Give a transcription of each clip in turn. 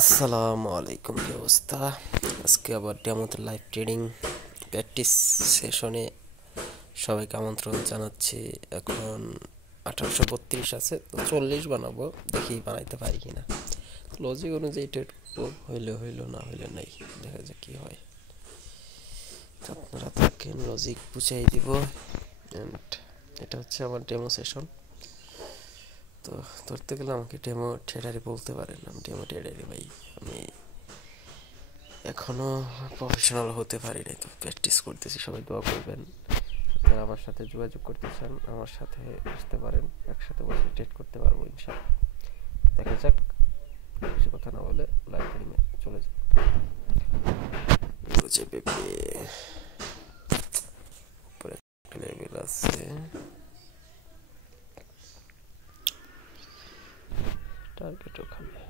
আসসালামু আলাইকুম, কি অবস্থা? আজকে আবার ডেমোতে লাইভ ট্রেডিং প্র্যাকটিস সেশনে সবাইকে আমন্ত্রণ জানাচ্ছি। এখন 1832 আছে, তো 40 বানাবো, দেখি বানাইতে পারি কিনা। লজিক অনুযায়ী ট্রেড করবো, হইলে হইলো, না হইলে নাই, দেখা যাক কি হয়। তো আপনারা থাকেন, লজিক বুঝাই দিব। অ্যান্ড এটা হচ্ছে আমার ডেমো সেশন। তো ধরতে গেলে আমাকে ডেমো ট্রেডারই বলতে পারেন, আমি ডেমো ট্রেডারই ভাই। আমি এখনো প্রফেশনাল হতে পারি নাই, তো প্র্যাকটিস করতেছি, সবাই দোয়া করবেন। যারা আমার সাথে যোগাযোগ করতে চান আমার সাথে আসতে পারেন, একসাথে বসে ট্রেড করতে পারবো ইনশাআল্লাহ। দেখা যাক, বেশি কথা না বলে লাইভ ট্রেডিংয়ে চলে যাই। উপরে একটা লেভেল আছে, টার্গেট ওখানে।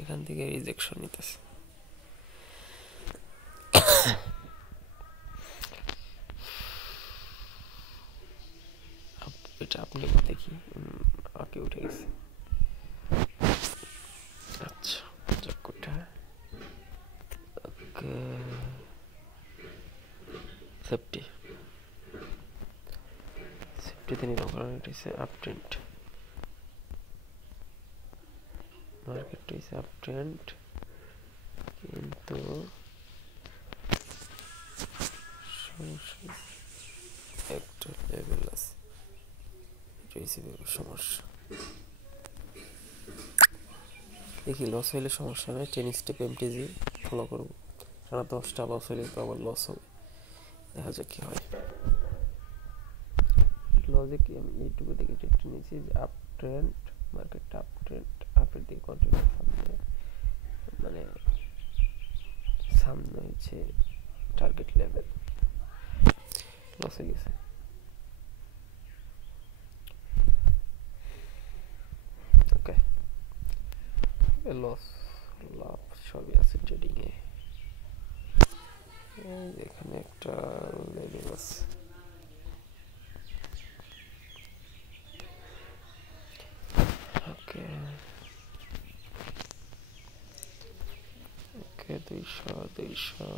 এখান থেকে রিজেকশন নিতেছে। এটা আপনি দেখি, আগে উঠে গেছে। আচ্ছা, কোটা ওকে, সেফটি সেফটিতে নিলাম, কারণ এটা হচ্ছে আপ ট্রেন্ড, মার্কেট হচ্ছে আপ ট্রেন্ড, কিন্তু একটা লেভেল আছে, এটা হচ্ছে সমস্যা। দেখি লস হইলে সমস্যা নেই, 10 স্টেপ এমটিজি ফলো করবো। সারা 10টা লস হইলে তো আবার লস হবে, দেখা যাক কি হয়। লজিক আমি এইটুকু দেখে ট্রেডটা নিয়েছি যে আপ ট্রেন্ড, মার্কেটটা আপ ট্রেন্ড, আপের দিকে কন্টিনিউ, সামনে মানে সামনে হচ্ছে টার্গেট লেভেল, লস হয়ে গেছে। ওকে, লস লাভ সবই আছে ট্রেডিং এ। এখানে একটা লেভেল আছে, ওকে ওকে, 200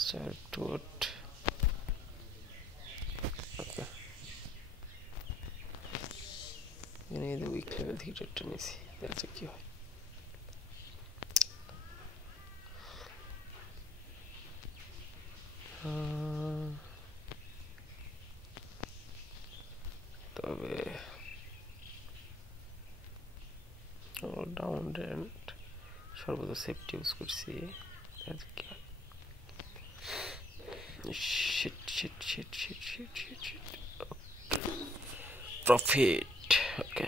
স্টার্ট। ওকে, এখানে এই উইক লেভেল থেকে ট্রেডটা নিয়েছি, দেখা যাক কি হয়। তবে ডাউন ট্রেন্ড সর্বদা সেফটি ইউজ করছি, প্রফিট। ওকে,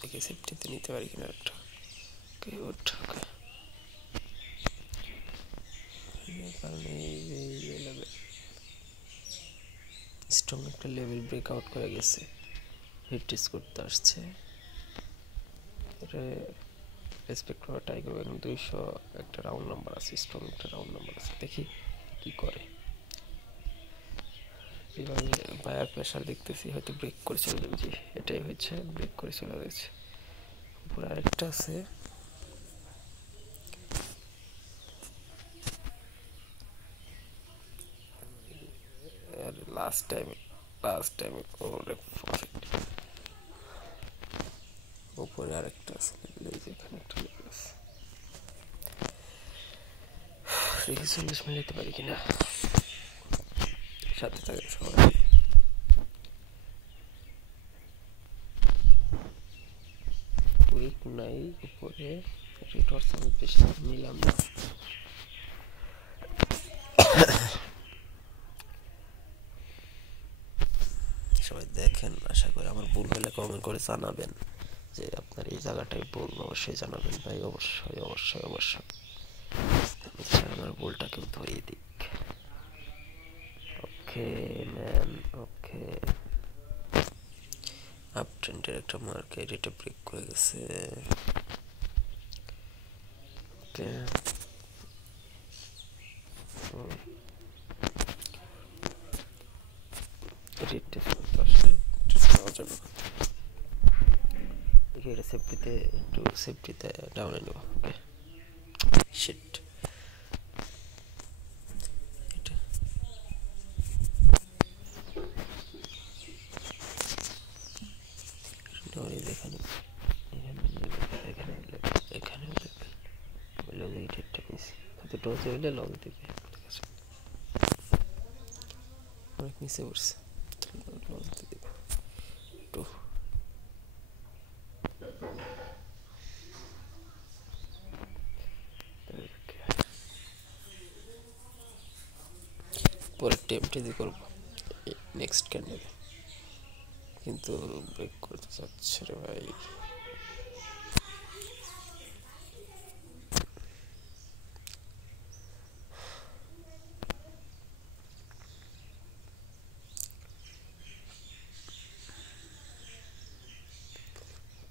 দেখে সেফটিতে নিতে পারি কিনা একটা। ওকে, গুড। কারণে স্ট্রং একটা লেভেল ব্রেকআউট করে গেছে, হিট টেস্ট করতে আসছে, এটা রেসপেক্ট করা ট্রাই করবো। এখন 200 একটা রাউন্ড নাম্বার আছে, স্ট্রং একটা রাউন্ড নাম্বার আছে, দেখি কি করে। এভাবে বায়ার প্রেশার দেখতেছি, হয়তো ব্রেক করে চলে যাবে। জি, এটাই হচ্ছে, ব্রেক করে চলে গেছে। উপরে আরেকটা আছে, লাস্ট টাইম ওরে প্রফিট। উপরে আরেকটা আছে, এখানে একটা লেভেল আছে, দেখি 40 মিনিট পারি কিনা। সাথে থাকেন সবাই। উইক নাই উপরে, রিটর্স আমি বেশি নিলাম না। সবাই দেখেন, আশা করি আমার ভুল হলে কমেন্ট করে জানাবেন যে আপনার এই জায়গাটাই ভুল অবশ্যই জানাবেন ভাই, অবশ্যই অবশ্যই অবশ্যই, আমার ভুলটা কেউ ধরিয়ে দিক। ওকে ম্যান, ওকে। আপ ট্রেন্ডের একটা মার্কেট, এটা ব্রেক করে গেছে। ওকে, এটা সেফটিতে ডাউনে নেব। ওকে, শিট, এটা এখানে এখানে টস হইলে লং দিবে, ঠিক আছে, অনেক নিচে পড়ছে, লং দিবে একটু। পরে টেম্পটি দিয়ে করবো নেক্সট ক্যান্ডেলে, কিন্তু ব্রেক করতে চাচ্ছে রে ভাই।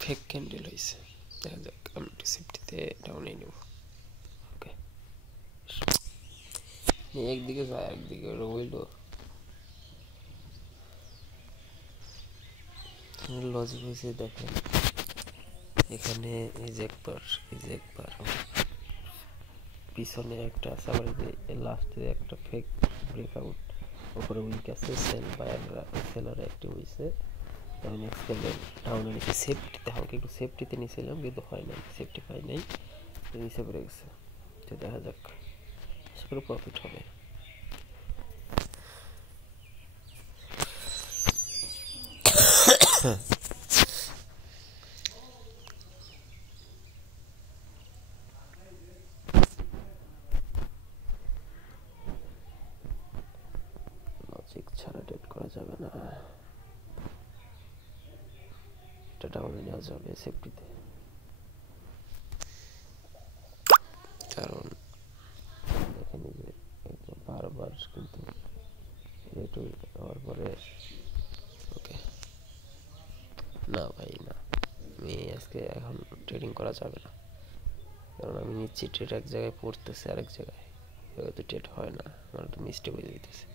ফেক ক্যান্ডেল হয়েছে, দেখা যাক, আমি একটু সেফটিতে ডাউনে নেব। ওকে, একদিকে যায় একদিকে রইল, লজিক হয়েছে দেখেন। এখানে এই যে একবার পিছনে একটা আছে, আবার লাস্টে একটা ফেক ব্রেকআউট, উপরে উইক আছে, সেল বায়াররা সেলাররা অ্যাক্টিভ হয়েছে। আমি নেক্সট ক্যান্ডেল ডাউনে নিচে সেফটিতে, হালকা একটু সেফটিতে নিয়েছিলাম কিন্তু হয় নাই, সেফটি পাই নাই, নিচে পড়ে গেছে। তো দেখা যাক, আশা করি প্রফিট হবে। লজিক ছাড়া ট্রেড করা যাবে না, এটা ডাউনে নেওয়া যাবে সেফটিতে, কারণ দেখেন যে বারবার কিন্তু রেট হওয়ার পরে। ওকে, না ভাই না, আমি আজকে এখন ট্রেডিং করা যাবে না, কারণ আমি নিচ্ছি ট্রেড এক জায়গায় পড়তেছে আরেক জায়গায়, হয়তো ট্রেড হয় না, আমার একটু মিস্টেক হয়ে যেতেছে।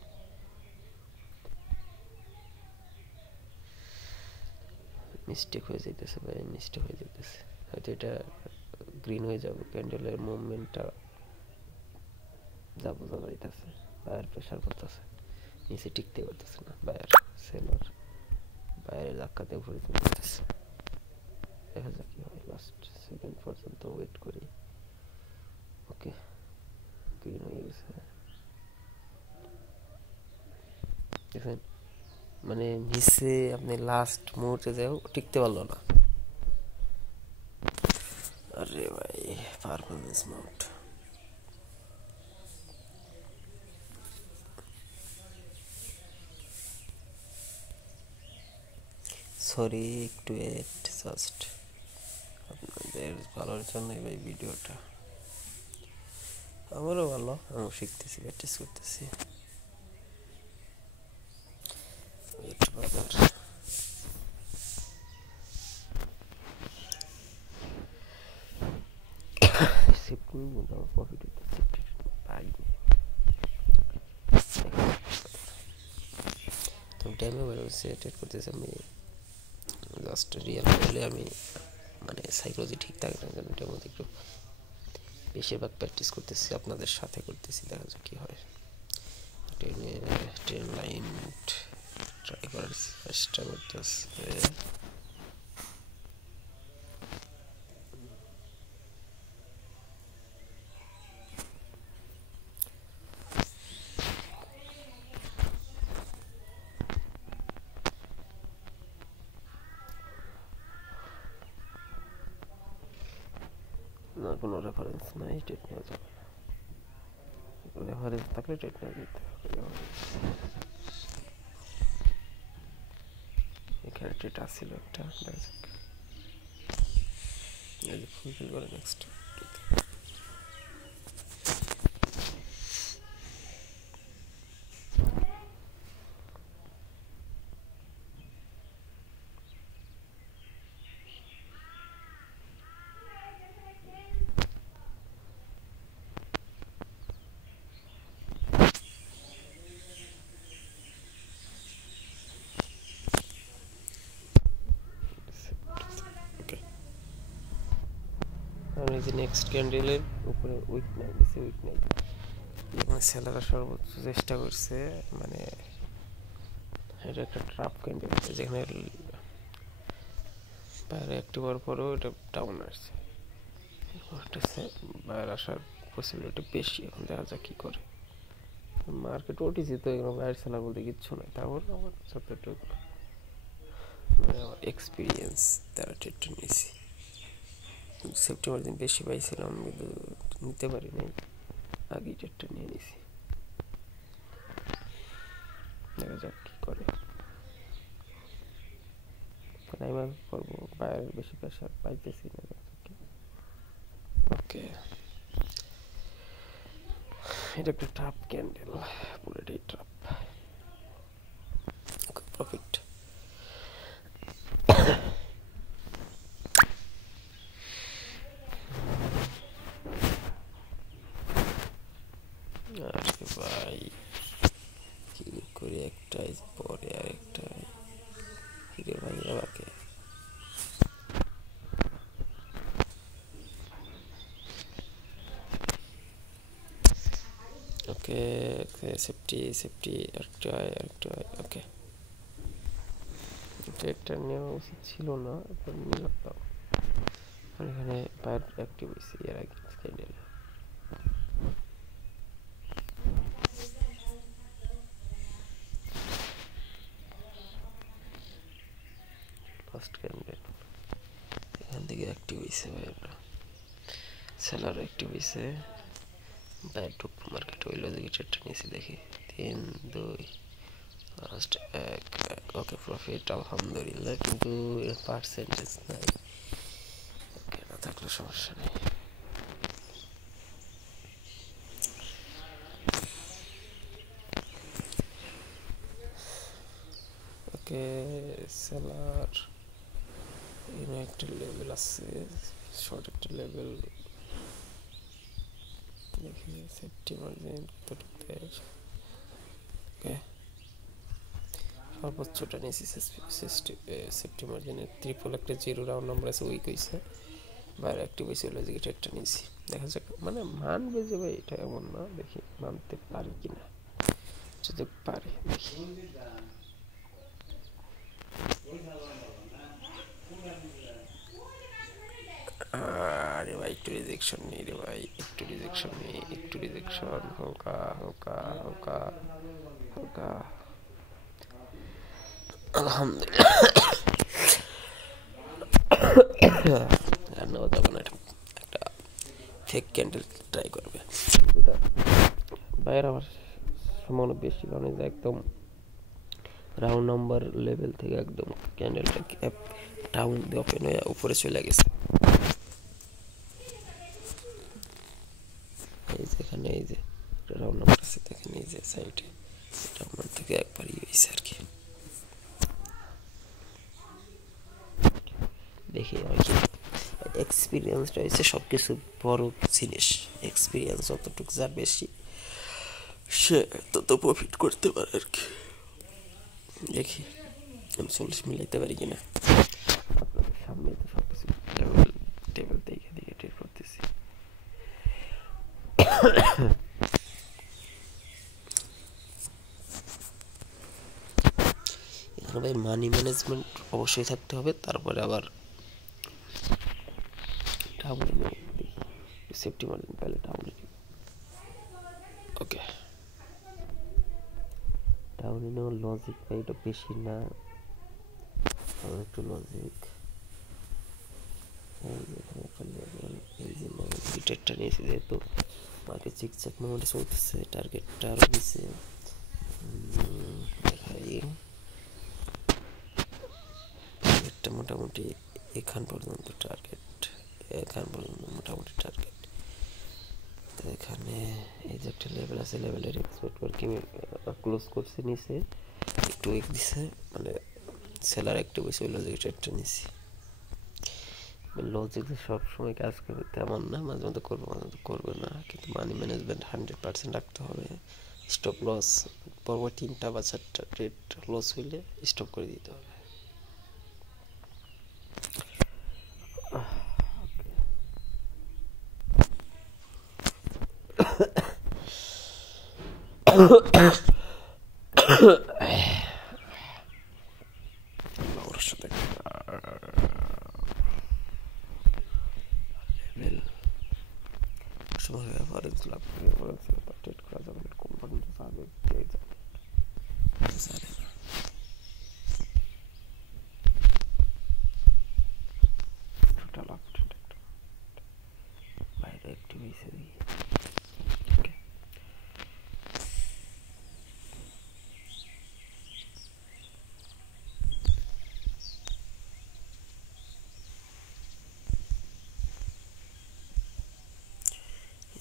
ভাই, মিস্টেক হয়ে যেতেছে, হয়তো এটা গ্রিন হয়ে যাবে, ক্যান্ডেলের মুভমেন্টটা যা বোঝা যাইতেছে, বায়ার প্রেশার করতেছে, নিচে টিকতে পারতেছে না, বায়ার সেলার বাইরের ধাক্কাতে উপরে তুলতেছে। দেখা যাক কি হয়, লাস্ট সেকেন্ড পর্যন্ত ওয়েট করি। ওকে, গ্রিন হয়ে গেছে, দেখেন, মানে নিচে আপনি লাস্ট মুহূর্তে যাও টিকতে পারলো না। আরে ভাই, পারফরমেন্স মোড। সরি, একটু ওয়েট, জাস্ট আপনাদের ভালোর জন্যই ভাই ভিডিওটা, আমারও ভালো, আমি শিখতেছি, প্র্যাকটিস করতেছি। প্রফিট টাইমে বেরোচ্ছে, ট্রেড করতেছি আমি, জাস্ট রিয়েল হলে আমি মানে সাইকোলজি ঠিক থাকে না, কারণ এটার মধ্যে একটু বেশিরভাগ প্র্যাকটিস করতেছি, আপনাদের সাথে করতেছি, দেখা যাক কী হয়। ট্রেন লাইন ট্রাই করার চেষ্টা করতেছি। না, কোনো রেফারেন্স নাই, ট্রেড নেওয়া যাবে না, রেফারেন্স থাকলে ট্রেড নেওয়া যেতে হবে। এখানে ট্রেড আসছিল একটা, দেখা যাক। এই যে ফুলফিল করে নেক্সট। নেক্সট ক্যান্ডেলের উপরে উইক নাই দিছে, উইক নাই। এখানে সেলাররা সর্বোচ্চ চেষ্টা করছে, মানে এটা একটা ট্রাপ ক্যান্ডেল যেখানে বাইরে অ্যাক্টিভ হওয়ার পরেও এটা ডাউন আসছে, বাইরে আসার পসিবিলিটি বেশি। এখন দেখা যাক কী করে। মার্কেট ওটিসি তো এগুলো বাইরের সেলার বলতে কিচ্ছু নয়, তারপর আমার যতটুকু মানে আমার এক্সপিরিয়েন্স তারা ট্রেডটা নিয়েছি। সেপ্টেম্বর দিন বেশি পাইছিলাম কিন্তু নিতে পারি নাই, আগেই ট্রেডটা নিয়ে নিছি। দেখা যাক কী করে। আমি করবো বাইরের বেশি প্রেশার পাইতেছি না। ওকে, এটা একটা ট্রাপ ক্যান্ডেল, পুরোটাই ট্রাপ। প্রফিট আরে ভাই কি করে একটাই পরে আর একটাই হিরে ভাই আমাকে। ওকে ওকে, সেফটি সেফটি, আরেকটা আরেকটা। ওকে, এটা নেওয়া উচিত ছিল না, নিলাম। এখানে বাইর অ্যাক্টিভ হয়েছে এর আগে ক্যান্ডেল। ফার্স্ট ক্যান্ডেল এখান থেকে অ্যাক্টিভ হয়েছে, বাইরটা সেলার অ্যাক্টিভ হয়েছে, বাইর ঢুক মার্কেট ওই লজিক ট্রেডটা নিয়েছি। দেখি 3 2 লাস্ট 1 1। ওকে, প্রফিট আলহামদুলিল্লাহ, কিন্তু এর পার্সেন্টেজ নাই। ওকে, না থাকলে সমস্যা নেই। ওকে, সেলার এখানে একটা লেভেল আছে, শর্ট একটা লেভেল। দেখি সেফটি মার্জিন কতটুকু দেয়। ওকে, সর্বোচ্চটা নিয়েছি সেফটি মার্জিনের ট্রিপল একটা জিরো রাউন্ড নাম্বার আছে, উইক হয়েছে, বাইরে অ্যাক্টিভ হয়েছে, লজিক একটা নিয়েছি। দেখা যাক, মানে মানবে যে ভাই এটা এমন না, দেখি মানতে পারি কিনা, যদি পারি দেখি। আরে ভাই একটু রিজেকশন নেই রে ভাই, একটু রিজেকশন নেই, একটু রিজেকশন, হালকা হালকা হালকা হালকা। আলহামদুলিল্লাহ, আর নেওয়া যাবে না, একটা ফেক ক্যান্ডেল ট্রাই করবে। বাইরে আমার সম্ভাবনা বেশি, কারণ একদম রাউন্ড নাম্বার লেভেল থেকে একদম ক্যান্ডেলটা ডাউন দিয়ে ওপেন হয়ে উপরে চলে গেছে। এই যে এখানে এই যে রাউন্ড নাম্বার আছে, দেখেন এই যে সাইডে, এটা আপনার থেকে একবার হয়েছে আর কি। দেখি আমার কি এক্সপিরিয়েন্সটা হয়েছে সব কিছু বড় জিনিস। এক্সপিরিয়েন্স যতটুকু যা বেশি সে তত প্রফিট করতে পারে আর কি। দেখি আমি 40 মিলাইতে পারি কিনা। আপনাদের সামনে তো সব কিছু টেবিল দেখে দেখে ট্রেড করতেছি। এখানে ভাই মানি ম্যানেজমেন্ট অবশ্যই থাকতে হবে, তারপরে আবার ডাউনে নেব, দেখি সেফটি মার্জিন পেলে ডাউনে নেব। ওকে, ডাউনে নেওয়ার লজিক ভাই এটা বেশি না, আর একটু লজিক। এই যে ট্রেডটা নিয়েছি, যেহেতু মার্কেট চিকচাক মোমেন্টে চলতেছে, টার্গেটটা আরও নিচে দেখাই। টার্গেটটা মোটামুটি এখান পর্যন্ত টার্গেট, এখানে পর্যন্ত মোটামুটি টার্গেট। তো এখানে এই যে একটা লেভেল আছে, লেভেলের এক্সপেক্ট করে কি ক্লোজ করছে নিচে, একটু উইক দিছে, মানে সেলার একটু বেশি লজিক ট্রেডটা নিছি। লজিক যে সবসময় কাজ করবে তেমন না, মাঝে মধ্যে করবে মাঝে মধ্যে করবে না, কিন্তু মানি ম্যানেজমেন্ট 100% রাখতে হবে। স্টপ লস পরপর 3টা বা 4টা ট্রেড লস হইলে স্টপ করে দিতে হবে। ওর সাথে লেভেল সময় রেফারেন্স লাভ ট্রেড করা যাবে, কোন পর্যন্ত যাবে কে জানে, জানে না। টোটাল আপ ট্রেড বাইরে একটু বেশি দিই।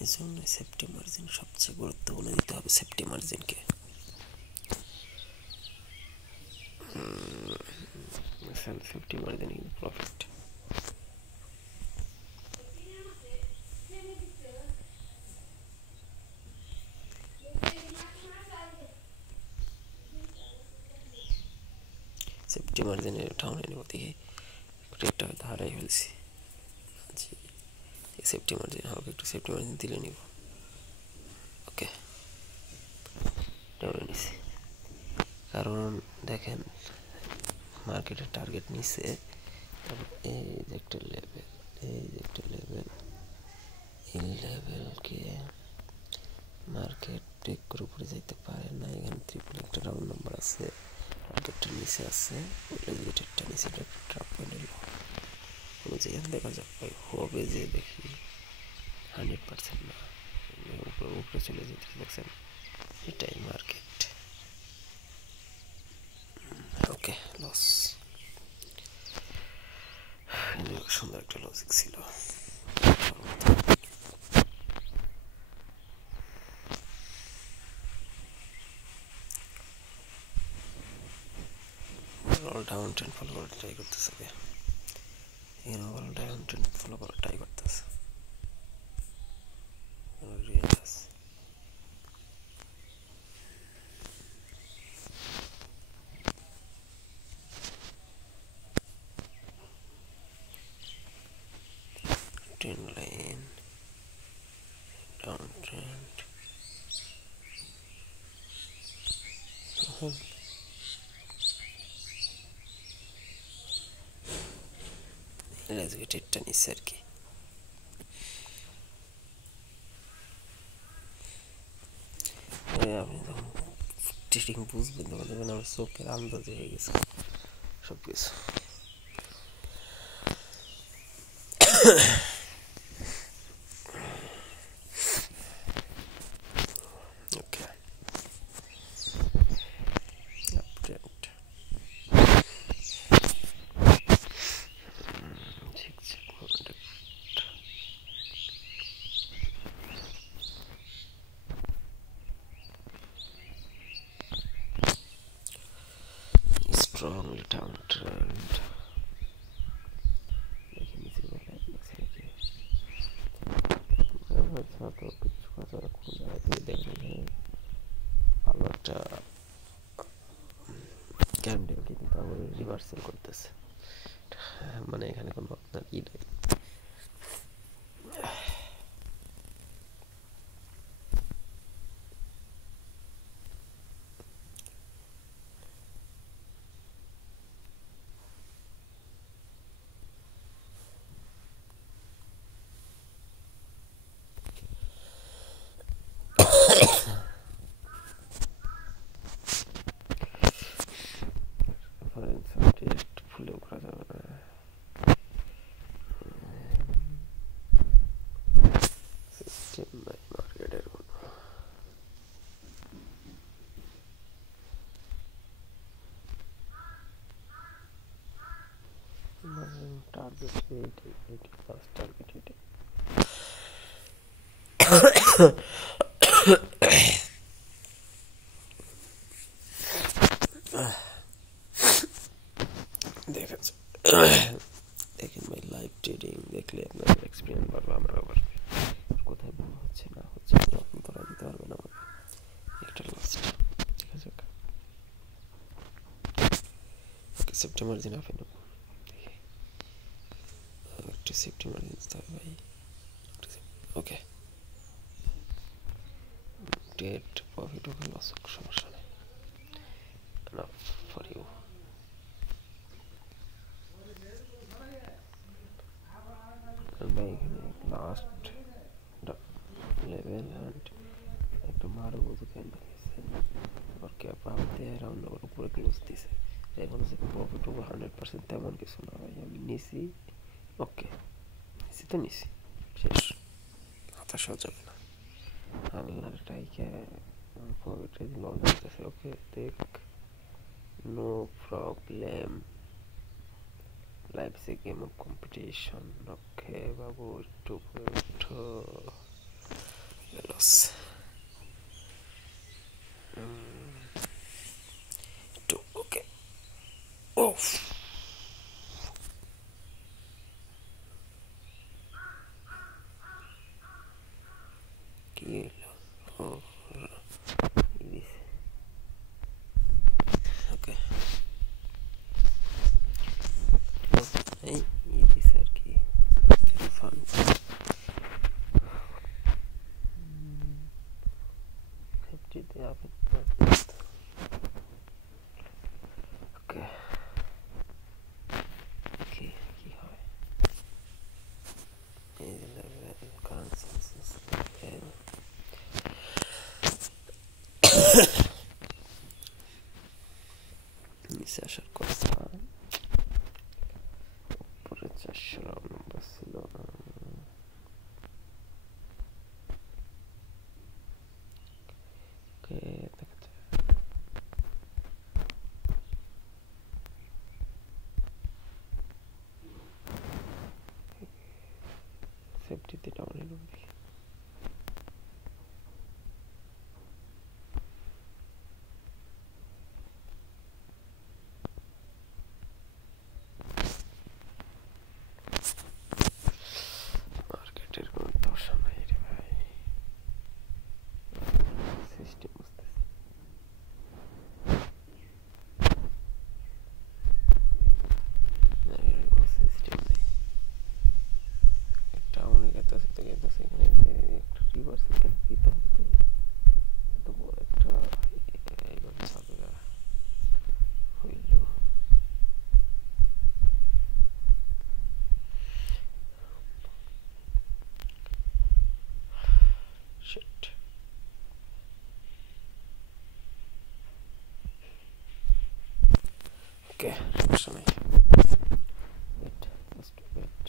এই জন্য সেফটি মার্জিন সবচেয়ে গুরুত্বপূর্ণ দিতে হবে। সেফটি মার্জিনকে সেফটি মার্জিন কিন্তু প্রফিট। সেফটি মার্জিনের ডাউনে নেব, দেখি ট্রেডটা হয়তো হারাই ফেলছি। জি, সেফটি মার্জিন হবে, একটু সেফটি মার্জিন দিলে নিব। ওকে, ডাউনে নিছি, কারণ দেখেন মার্কেটের টার্গেট নিচে, এই যে একটা লেভেল, এই যে একটা লেভেল, এই লেভেলকে মার্কেট ব্রেক করে উপরে যাইতে পারে না। এখানে ট্রিপল একটা রাউন্ড নাম্বার আছে, টার্গেটটা নিচে আছে, লেজিটেডটা নিচে ট্রাপ পয়েন্টের অনুযায়ী দেখা যাক ভাই হবে যে, দেখি 100% না, উপরে উপরে চলে যেতে দেখছেন, এটাই মার্কেট। ওকে, লস, সুন্দর একটা লজিক ছিল। ডাউন ট্রেন্ড ফলো করার ট্রাই করতেছে, এখানে বলো ডাউন ট্রেন্ড ফলো করার ট্রাই করতেছে। ট্রেন্ড লাইন, ডাউন ট্রেন্ড, ট্রেডটা নিচ্ছে আর কি। আপনি যখন ট্রেডিং বুঝবেন তখন দেখবেন আমার চোখের আন্দাজে হয়ে গেছে সব কিছু। ওকে, আপট্রেন্ড, strongly downtrend, দেখে নিচে বলে কিছু কথা কোন জায়গা থেকে দেখেন ভালো একটা ক্যান্ডেল, কিন্তু তারপরে রিভার্সাল করতেছে, মানে এখানে কোনো আপনার ই নাই। ফুলেও করা যাবে না, সিস্টেম নাই মার্কেটের কোনো। টার্গেট 80 80 প্লাস টার্গেট দেখেন ভাই, লাইভ ট্রেডিং দেখলে আপনাদের এক্সপিরিয়েন্স বাড়বে, আমরা আবার কোথায় ভুল হচ্ছে না হচ্ছে আপনি ধরা দিতে পারবেন আমাকে। একটা লাস্ট, ঠিক আছে, ওকে সেফটি মার্জিন আপে নেব, একটু সেফটি মার্জিন দিতে হবে ভাই। ওকে, ডেট প্রফিট হোক লস হোক সমস্যা নেই, এনাফ ফর ইউ। ভাই এখানে লাস্ট লেভেল অ্যান্ড একটা মারো বুঝু ক্যান্ডেল দিয়েছে, ওর ক্যাপ আপ দিয়ে রাউন্ড ওর উপরে ক্লোজ দিছে। এখন হচ্ছে প্রফিট হবে 100%, তেমন কিছু না ভাই, আমি নিছি। ওকে, নিছি তো নিছি, শেষ, হতাশ হওয়া যাবে না। আল্লাহর টাইকে প্রফিট লস হইতেছে। ওকে দেখ, no problem, life is a game of competition. Okay বাবু, একটু উঠো, লস একটু। ওকে, ওফ, কি হলো? ওকে, এই দিস আর কি ফান। সেফটিতে আপনি ওকে, কি কি হয় এই লেভেল কনসেনসাস লেভেল নিচে আসার কথা, উপরে 400 নম্বর ছিল। ওকে, দেখা যায় সেফটিতে ডাউন এলো দেখি। মার্কেটের কোনো দশা নাই রে ভাই, সিস্টেম বুঝতেছি। সিস্টেম নেই, ডাউনে গেতেছে তো গেতেছে, এখানে একটা রিভার্স দিতে হতো, তো বড় একটা এইভাবে ছাগলা হইল। শিট, ওকে সমস্যা নাই, ওয়েট, জাস্ট ওয়েট।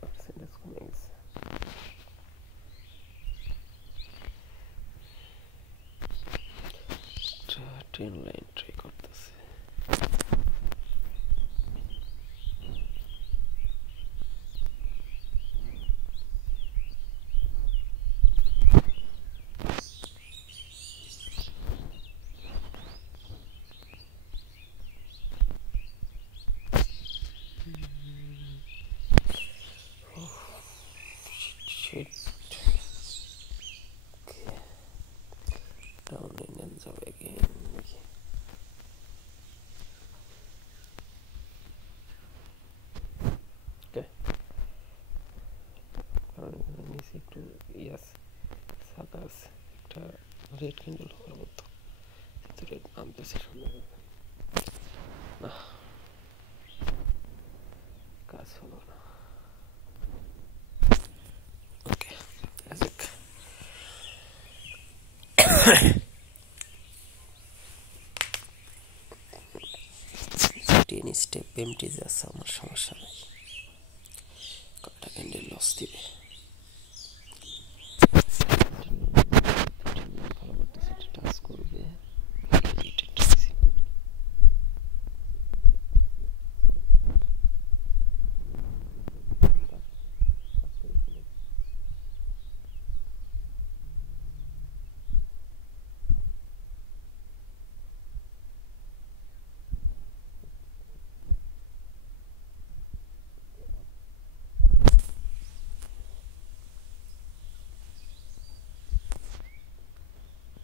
পার্সেন্টেজ কমে গেছে। ট্রেন লাইন ট্রাই করতেছে। শিট, ডাউন লাইন যাবে again দেখি। ওকে, কারণ এখানে নিচে একটু ইয়াস সাদা আছে, একটা রেড ক্যান্ডেল হওয়ার মতো, কিন্তু রেড নামতেছে সামনে না, কাজ হলো না। ওকে, টেন স্টেপ এমটি যাচ্ছে, আমার সমস্যা নেই, কয়টা ক্যান্ডেল লস দিবে।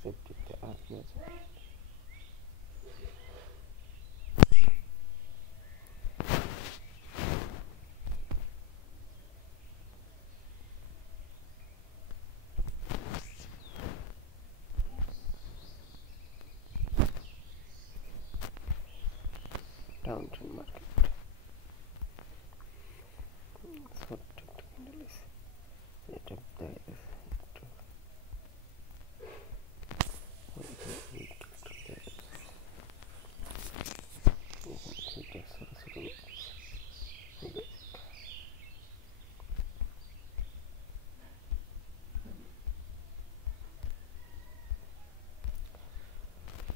সেফটিতে আর ডাউনটাউন মার্কেট ছোট্ট একটা ক্যান্ডেল আছে এটা দেখা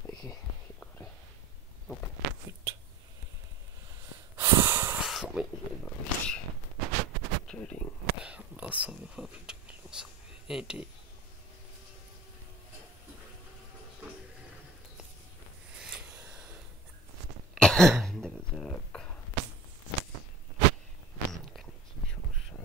দেখি কি করে ওকে ফিট ট্রেডিং লস হবে প্রফিট লস হবে এইটাই দেখা যাক এখানে কি সমস্যা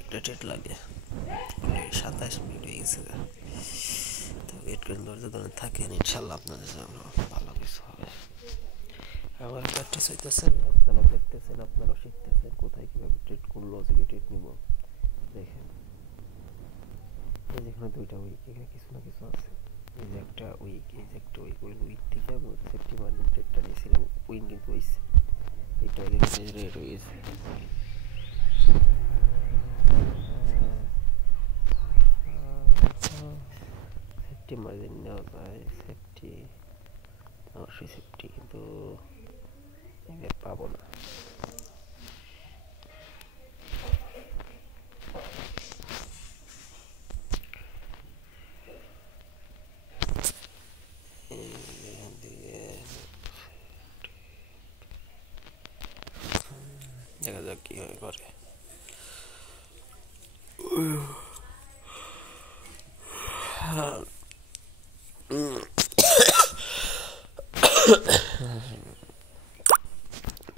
একটা ডেট লাগে 27 মিনিট হয়ে গেছে তো ওয়েট করেন ধৈর্য ধরে থাকেন ইনশাল্লাহ আপনাদের জন্য ভালো কিছু হবে আমার প্র্যাকটিস হইতেছে আপনারা দেখতেছেন আপনারা শিখতেছেন কোথায় কীভাবে ট্রেড করলো থেকে ট্রেড নিব দেখেন এই যেখানে দুইটা উইক এখানে কিছু না কিছু আছে এই যে একটা উইক এই যে একটা উইক ওই উইক থেকে আমি সেফটি মার্জিন ট্রেডটা নিয়েছিলাম উইন কিন্তু হয়েছে এটা দেখেছি রেড হয়ে গেছে সেফটি মার্জিন নেওয়া যায় সেফটি অবশ্যই সেফটি কিন্তু এবার পাবো না দেখা যাক কীভাবে করে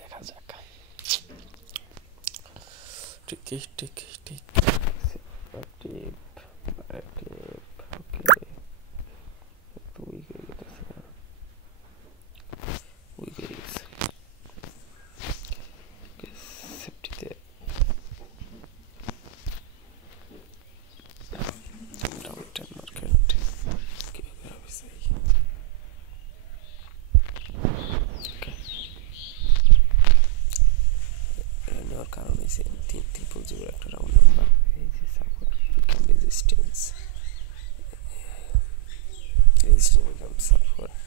দেখা যাক ঠিক ঠিক ঠিক ওকে তুই হয়ে গেছে না উই হয়ে গেছে সেফটিতে ডাউনটাউন মার্কেট কীভাবে হবে সেই নেওয়ার কারণ হয়েছে 300 একটা রাউন্ড নাম্বার এই যে সাপোর্ট রেজিস্ট্যান্স সাপোর্ট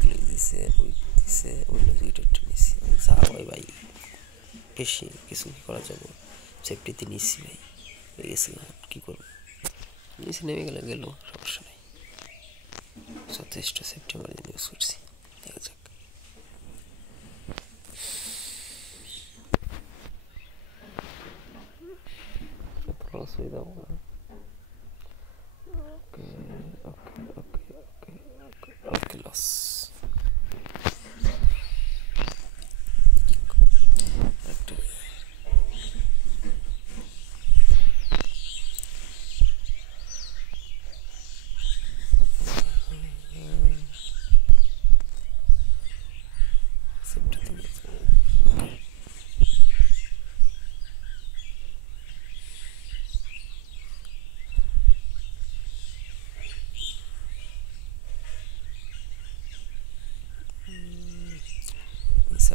ক্লিক দিছে উইক দিছে উইন্ডোজ উইকেট নিচ্ছি যা হয় ভাই বেশি কিছু কি করা যাবে সেফটিতে নিচ্ছি ভাই হয়ে গেছে কী করবো নিচে নেমে গেলে গেল সমস্যা নেই যথেষ্ট সেফটি মার্জিন ইউজ করছি দেখা যাক লস হয়ে যাবো না ওকে ওকে ওকে ওকে ওকে ওকে লস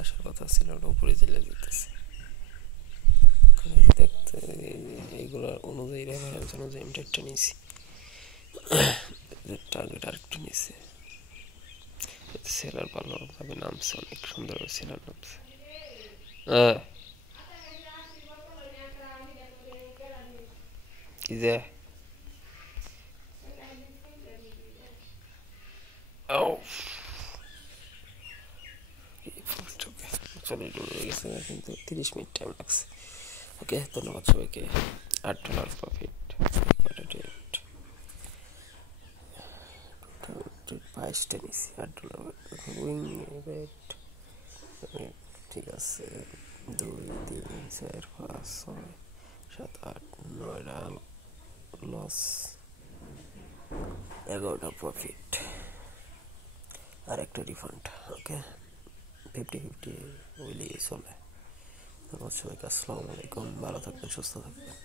আসার কথা ছিল ওটা উপরে চলে যেতেছে দেখতে এইগুলো অনুযায়ী রেফারেন্স অনুযায়ী আমি ট্রেডটা নিয়েছি টার্গেট আরেকটু নিয়েছে সেলার ভালোভাবে নামছে অনেক সুন্দর সেলার নামছে কি যে চলে গেছে কিন্তু 30 মিনিট টাইম লাগছে ওকে ধন্যবাদ সবাইকে $8 প্রফিট 22টা নিছি, $8 উইং রেট। ঠিক আছে, 2 3 4 5 6 7 8 9টা লস, 11টা প্রফিট আর একটা রিফান্ড। ওকে, 50-50 ওইলেই চলে। ধন্যবাদ সবাইকে, আসসালামু আলাইকুম, ভালো থাকবেন, সুস্থ থাকবেন।